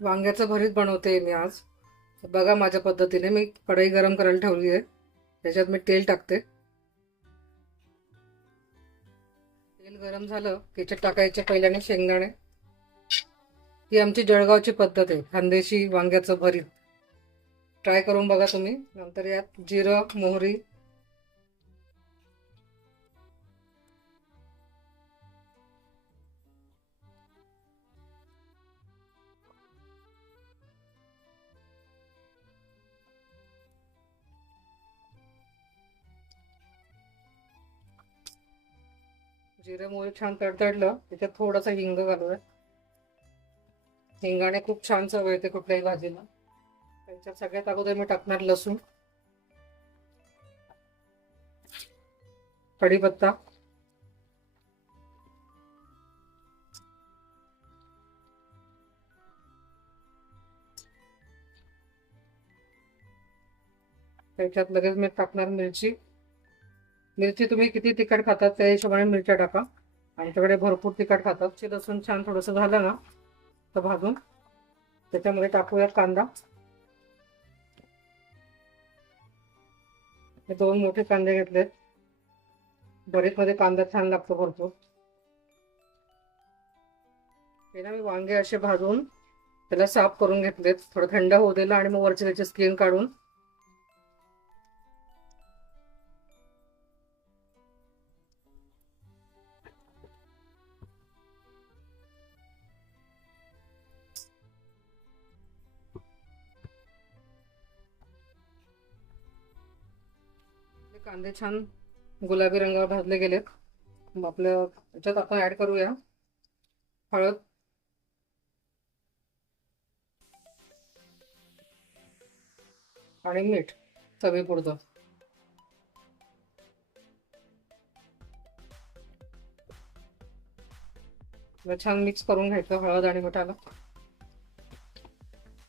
वांग्याचं भरीत बनवते मी आज. बघा माझ्या पद्धतीने मी कढई गरम करायला ठेवली आहे. त्याच्यात मी तेल टाकते. तेल गरम झालं त्याच्यात टाकायचे पहिल्याने शेंगदाणे. ही आमची जळगावची पद्धत आहे खानदेशी वांग्याचं भरीत. ट्राय करून बघा तुम्ही. नंतर यात जिरं मोहरी जिरे छान तडतडलं. त्याच्यात थोडासा हिंग घालूया. हिंगाने खूप छान चव येते कुठल्याही भाजीला. त्याच्यात सगळ्यात अगोदर मी टाकणार लसूण. कढीपत्ता. त्याच्यात लगेच मी टाकणार मिरची. मिरची तुम्ही किती तिखट खातात त्या हिशोबाने मिरच्या टाका. आमच्याकडे भरपूर तिखट खातात. ते लसूण छान थोडंसं झालं ना तर भाजून त्याच्यामध्ये टाकूया कांदा. हे दोन मोठे कांदे घेतलेत. भरीतमध्ये कांदा छान लागतो भरपूर. हे ना मी वांगे असे भाजून त्याला साफ करून घेतलेत. थोडं थंड होऊ दिलं आणि मग वरची त्याची स्किन काढून कांदे छान गुलाबी रंगावर भाजले गेलेत. मग आपल्या याच्यात आपण ऍड करूया हळद. आणि मीठ चवीपुरतं मग छान मिक्स करून घ्यायचं हळद आणि मिठाला.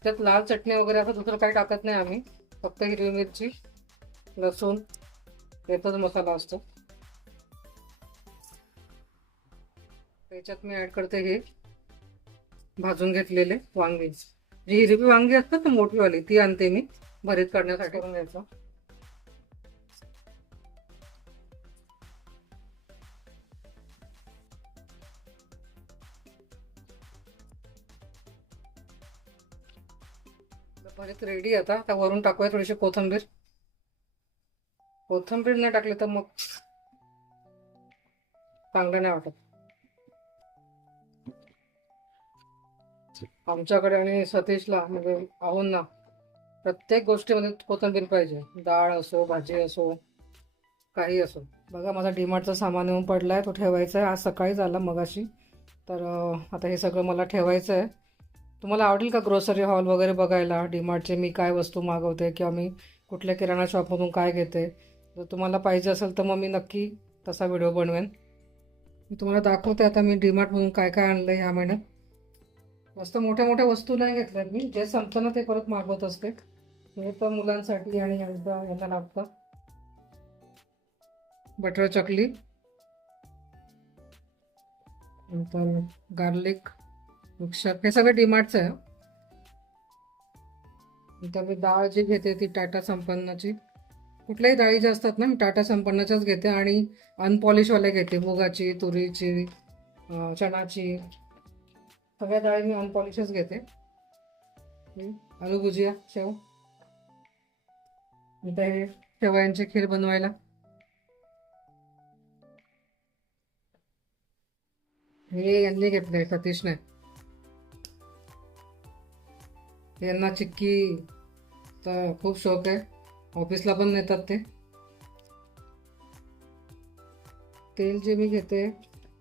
त्यात लाल चटणी वगैरे असं दुसरं काही टाकत नाही आम्ही. फक्त हिरवी मिरची लसूण याचाच मसाला असतो. त्याच्यात मी ऍड करते हे. भाजून घेतलेले वांगे. जी हिरवी वांगी असतात ना मोठीवाली ती आणते मी भरीत करण्यासाठी. करून घ्यायचं. भरीत रेडी आता. आता वरून टाकूया थोडीशी कोथिंबीर. कोथंबीर नाही टाकली तर मग चांगलं नाही वाटत. आमच्याकडे आणि सतीशला म्हणजे आहोंना प्रत्येक गोष्टीमध्ये कोथंबीर पाहिजे. डाळ असो भाजी असो काही असो. बघा माझा डीमार्टचं सामान येऊन पडलाय तो ठेवायचा आहे आज सकाळीच आला मगाशी. तर आता हे सगळं मला ठेवायचं आहे तुम्हाला आवडेल का ग्रोसरी हॉल वगैरे बघायला? डीमार्टचे मी काय वस्तू मागवते किंवा मी कुठल्या किराणा शॉपमधून काय घेते? जर तुम्हाला पाहिजे असेल तर मग मी नक्की तसा व्हिडिओ बनवेन. मी तुम्हाला दाखवते आता मी डीमार्टमधून काय काय आणलं ह्या महिन्यात. मस्त मोठ्या मोठ्या वस्तू नाही घेतल्या मी. जे संपतं ना ते परत मागवत असते. हे तर मुलांसाठी आणि यांचा यांना लागतं. बटर चकली. नंतर गार्लिक मिक्सर. हे सगळं डीमार्टचं आहे. नंतर मी डाळ जी घेते ती टाटा संपन्नाची. कुठल्याही डाळी ज्या असतात ना मी टाटा संपन्नाच्याच घेते आणि अनपॉलिशवाल्या घेते. मुगाची तुरीची चणाची. सगळ्या डाळी मी अनपॉलिशच घेते. आलू भुजिया शेव. आता हे शेवयांची खीर बनवायला. हे यांनी घेतले सतीशने. यांना चिक्की तर खूप शौक आहे. ऑफिसला पण नेतात ते. तेल जे मी घेते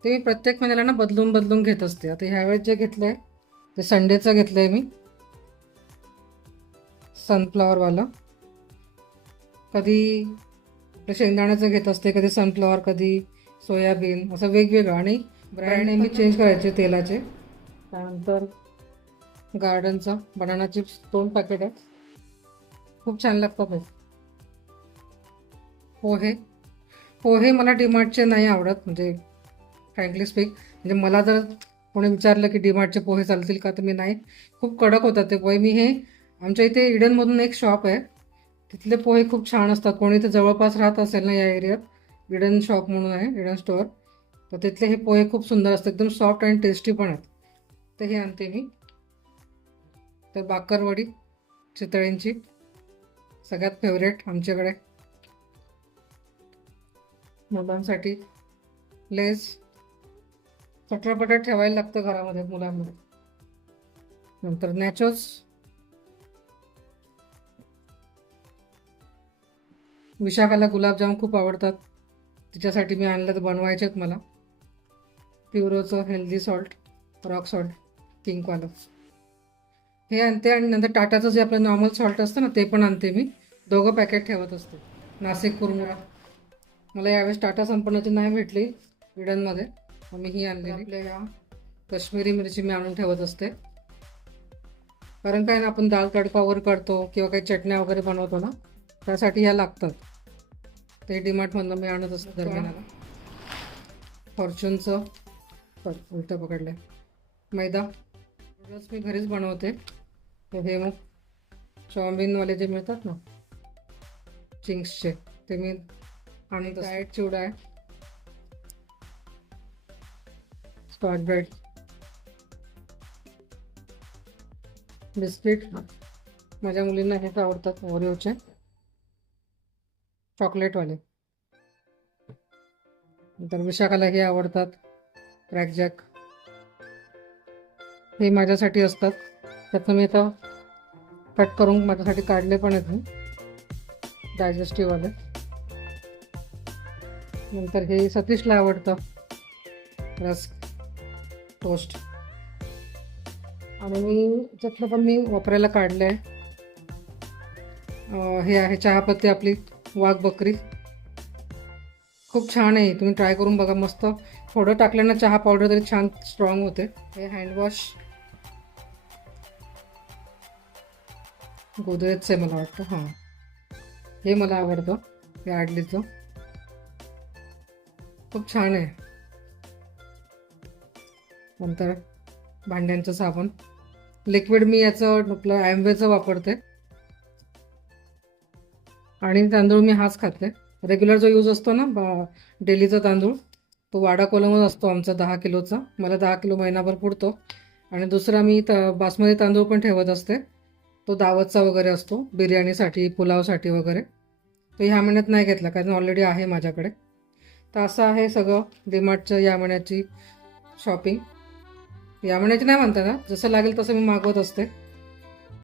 ते मी प्रत्येक महिन्याला ना बदलून बदलून घेत असते. आता ह्यावेळेस जे घेतलंय ते संडेचं घेतलंय मी. सनफ्लॉवरवालं कधी आपलं शेंगदाण्याचं घेत असते कधी सनफ्लॉवर कधी सोयाबीन असं वेगवेगळं. आणि ब्रँड नेहमी चेंज करायचे तेलाचे. त्यानंतर गार्डनचा बनाना चिप्स दोन पॅकेट आहेत. खूप छान लागतात हे पोहे. पोहे मला डीमार्टचे नाही आवडत म्हणजे फ्रँकली स्पीक म्हणजे मला जर कोणी विचारलं की डीमार्टचे पोहे चालतील का तर मी नाही. खूप कडक होतात ते पोहे. मी हे आमच्या इथे इडनमधून एक शॉप आहे. तिथले पोहे खूप छान असतात. कोणी तर जवळपास राहत असेल ना या एरियात इडन शॉप म्हणून आहे इडन स्टोअर तर तिथले हे पोहे खूप सुंदर असतात. एकदम सॉफ्ट आणि टेस्टी पण आहेत. तर हे आणते मी. तर बाकरवडी चितळींची सगळ्यात फेवरेट आमच्याकडे. मुलांसाठी लेस चटरपट ठेवायला लागतं घरामध्ये मुलांमध्ये. नंतर नॅचोस विशाखाला गुलाबजाम खूप आवडतात. तिच्यासाठी मी आणलं तर बनवायचे आहेत मला. प्युरोचं हेल्दी सॉल्ट रॉक सॉल्ट पिंकवालं हे आणते आणि नंतर टाटाचं जे आपलं नॉर्मल सॉल्ट असतं ना ते पण आणते मी. दोघं पॅकेट ठेवत असते. नाशिक कुरमुरा मला यावेळेस टाटा संपन्नाची नाही भेटली विडनमध्ये मग मी ही आणलेली. आपल्या या काश्मीरी मिरची मी आणून ठेवत असते. कारण काय ना आपण दाल तडका वगैरे करतो किंवा काही चटण्या वगैरे बनवतो ना त्यासाठी ह्या लागतात. ते डीमार्टमधनं मी आणत असते दरम्यानाला फॉर्च्यूनचं. उलटं पकडलं मैदा. नूडल्स मी घरीच बनवते. हे मग. चाऊमिनवाले जे मिळतात ना चिंग्सचे ते मी आणि डाएट चिवडा आहे? स्कॉच ब्रेड बिस्किट माझ्या मुलींना हेच आवडतात ओरिओचे चॉकलेटवाले नंतर विशाखाला हे आवडतात क्रॅकजॅक हे माझ्यासाठी असतात. त्यातनं मी आता कट करून माझ्यासाठी काढले पण आहेत डायजेस्टिव्हवाले नंतर हे सतीशला आवडतं. रस्क टोस्ट आणि मी त्यातलं पण मी वापरायला काढलं आहे हे आहे चहापत्ती आपली वाघ बकरी. खूप छान आहे तुम्ही ट्राय करून बघा मस्त. थोडं टाकल्यानं चहा पावडर तरी छान स्ट्रॉंग होते. हे हँडवॉश गोदरेजचं आहे मला वाटतं हां. हे मला आवडतं हे आडलीचं. खूप छान आहे. नंतर भांड्यांचं साबण. लिक्विड मी याचं आपलं ॲम्वेचं वापरते. आणि तांदूळ मी हाच खाते. रेग्युलर जो यूज असतो ना बा डेलीचा तांदूळ तो वाडा कोलमच असतो आमचा दहा किलोचा. मला दहा किलो महिनाभर पुरतो. आणि दुसरा मी त बासमती तांदूळ पण ठेवत असते. तो दावतचा वगैरे असतो बिर्याणीसाठी पुलावसाठी वगैरे. तो ह्या महिन्यात नाही घेतला कारण ऑलरेडी आहे माझ्याकडे. तर असं आहे सगळं डीमार्टचं या महिन्याची शॉपिंग. या महिन्याची नाही म्हणता ना जसं लागेल तसं मी मागवत असते.